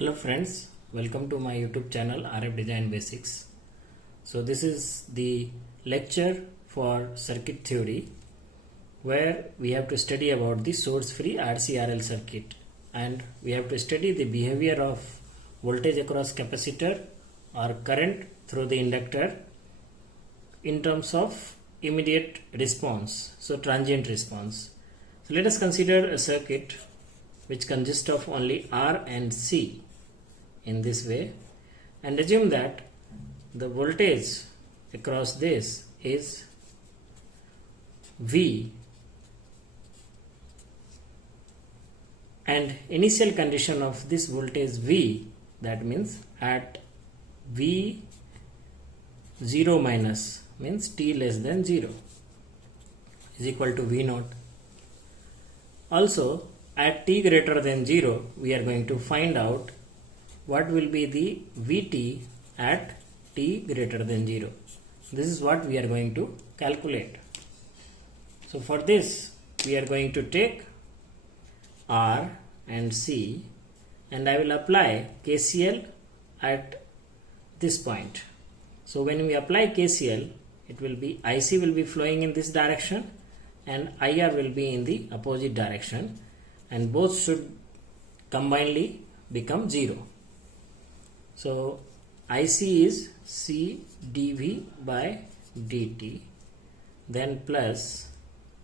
Hello friends, welcome to my YouTube channel RF Design Basics. So this is the lecture for circuit theory where we have to study about the source free RC/RL circuit, and we have to study the behavior of voltage across capacitor or current through the inductor in terms of immediate response, so transient response. So let us consider a circuit which consists of only R and C in this way, and assume that the voltage across this is V, and initial condition of this voltage V, that means at V 0 minus, means t less than 0, is equal to V naught. Also at t greater than 0 we are going to find out what will be the Vt at t greater than 0. This is what we are going to calculate. So for this we are going to take R and C, and I will apply KCL at this point. So when we apply KCL, it will be IC will be flowing in this direction and IR will be in the opposite direction, and both should combinedly become 0. So IC is C dV by dt, then plus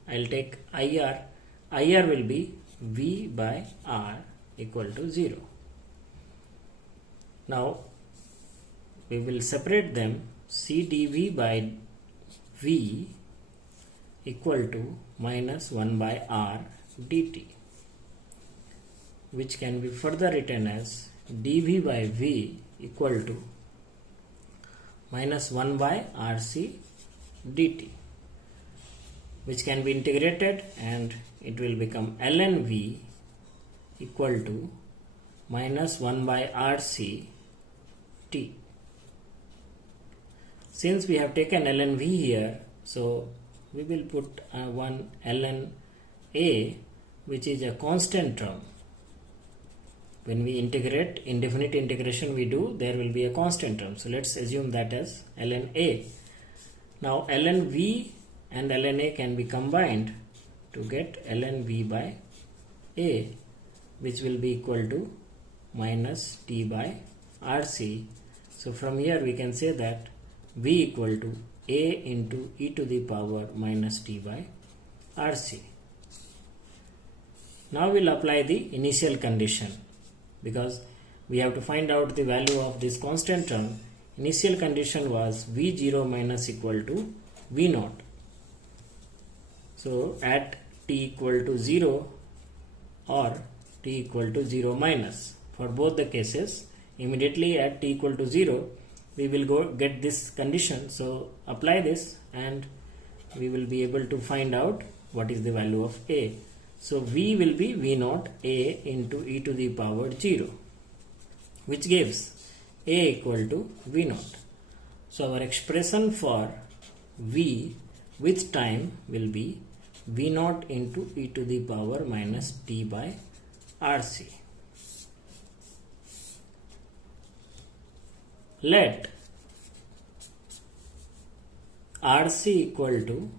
I'll take IR. IR will be V by R equal to 0. Now we will separate them. C dV by V equal to minus 1 by R dt, which can be further written as dV by V equal to minus 1 by RC dt, which can be integrated, and it will become ln V equal to minus 1 by RC t. Since we have taken ln V here, so we will put one ln A, which is a constant term. When we integrate, indefinite integration we do, there will be a constant term. So let's assume that as ln A. Now ln V and ln A can be combined to get ln V by A, which will be equal to minus T by RC. So from here we can say that V equal to A into e to the power minus T by RC. Now we'll apply the initial condition, because we have to find out the value of this constant term. Initial condition was V0 minus equal to V naught. So at t equal to 0 or t equal to 0 minus, for both the cases, immediately at t equal to 0 we will go get this condition. So apply this and we will be able to find out what is the value of A. So V will be V naught A into e to the power 0, which gives A equal to V naught. So our expression for V with time will be V naught into e to the power minus T by RC. Let RC equal to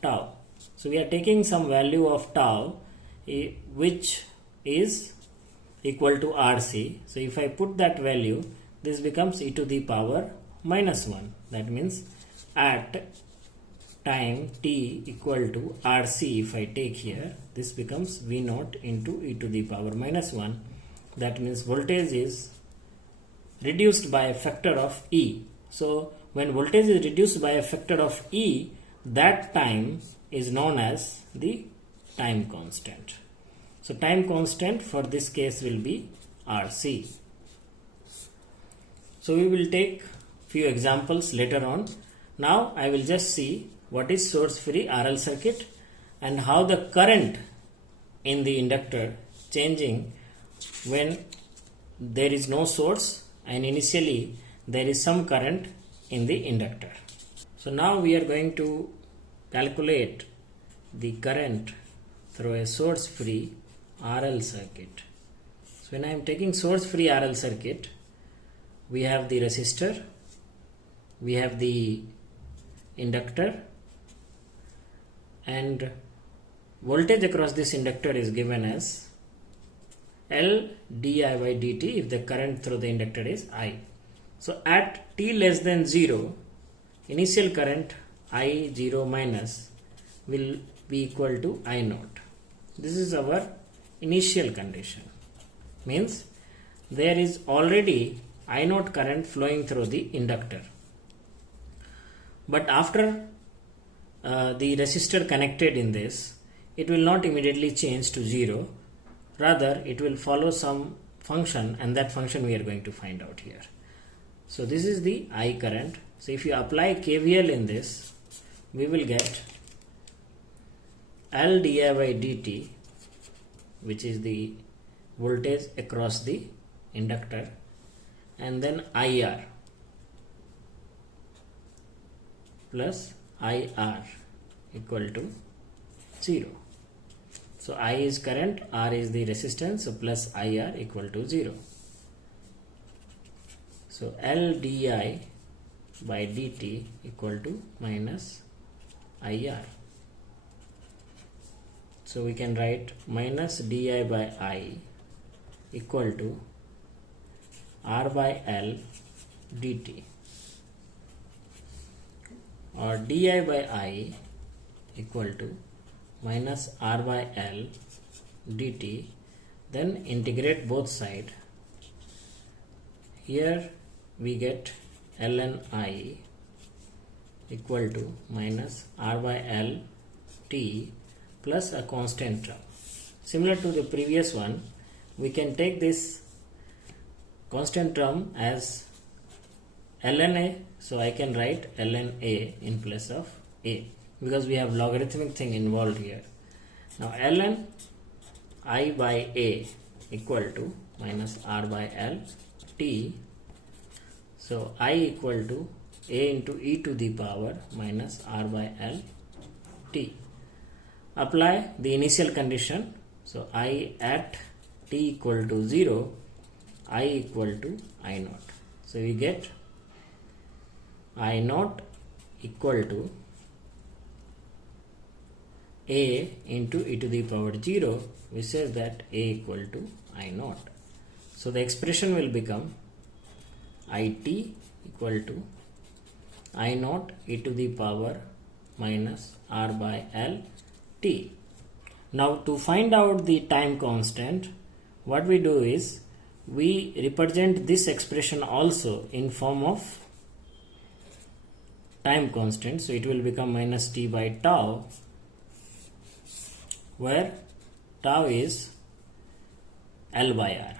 tau. So we are taking some value of tau which is equal to RC. So if I put that value, this becomes e to the power minus 1. That means at time t equal to RC, if I take here, this becomes V naught into e to the power minus 1. That means voltage is reduced by a factor of E. So when voltage is reduced by a factor of E, that time is known as the time constant. So time constant for this case will be RC. So we will take few examples later on. Now I will just see what is source free RL circuit and how the current in the inductor changing when there is no source and initially there is some current in the inductor. So now we are going to calculate the current through a source free RL circuit. So So when I am taking source free RL circuit, we have the resistor, we have the inductor, and voltage across this inductor is given as L di by dt if the current through the inductor is I. So at t less than 0, initial current I0 minus will be equal to I naught. This is our initial condition. Means there is already I naught current flowing through the inductor. But after the resistor connected in this, it will not immediately change to 0. Rather, it will follow some function, and that function we are going to find out here. So this is the I current. So if you apply KVL in this, we will get L di by dt, which is the voltage across the inductor, and then IR plus IR equal to 0. So I is current, R is the resistance, so plus IR equal to 0. So L di by dt equal to minus IR. So we can write minus di by I equal to R by L dt, or di by I equal to minus R by L dt. Then integrate both sides. Here we get ln I equal to minus R by L t plus a constant term. Similar to the previous one, we can take this constant term as ln A. So I can write ln A in place of A, because we have logarithmic thing involved here. Now ln I by A equal to minus R by L t. So I equal to A into e to the power minus R by L t. Apply the initial condition. So I at t equal to 0, I equal to I naught. So we get I naught equal to A into e to the power 0, which says that A equal to I naught. So the expression will become IT equal to I naught e to the power minus R by L t. Now to find out the time constant, what we do is we represent this expression also in form of time constant. So it will become minus t by tau, where tau is L by R.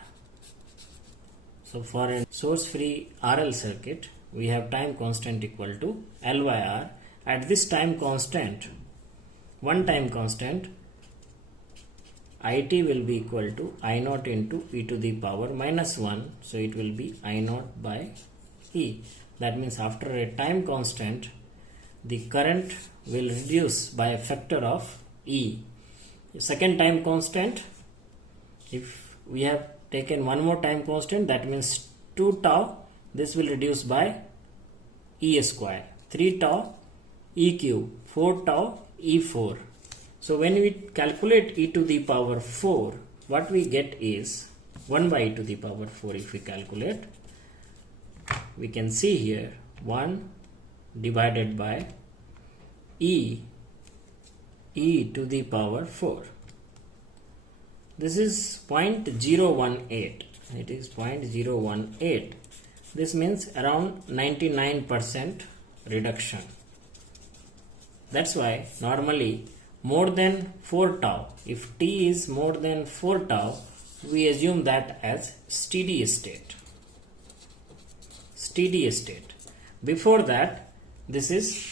So for a source free RL circuit, we have time constant equal to L by R. At this time constant, one time constant, IT will be equal to I naught into e to the power minus 1. So it will be I naught by E. That means after a time constant, the current will reduce by a factor of E. Second time constant, if we have taken one more time constant, that means 2 tau, this will reduce by E square. 3 tau E cube, 4 tau E4. So when we calculate e to the power 4, what we get is 1 by e to the power 4. If we calculate, we can see here 1 divided by e to the power 4. This is 0.018. It is 0.018. This means around 99% reduction. That's why normally more than 4 tau, if t is more than 4 tau, we assume that as steady state. Steady state. Before that, this is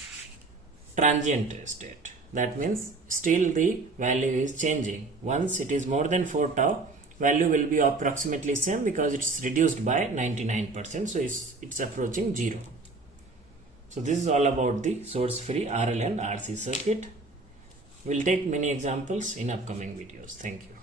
transient state. That means still the value is changing. Once it is more than 4 tau, value will be approximately same because it's reduced by 99%. So it's approaching 0. So this is all about the source free RL and RC circuit. We'll take many examples in upcoming videos. Thank you.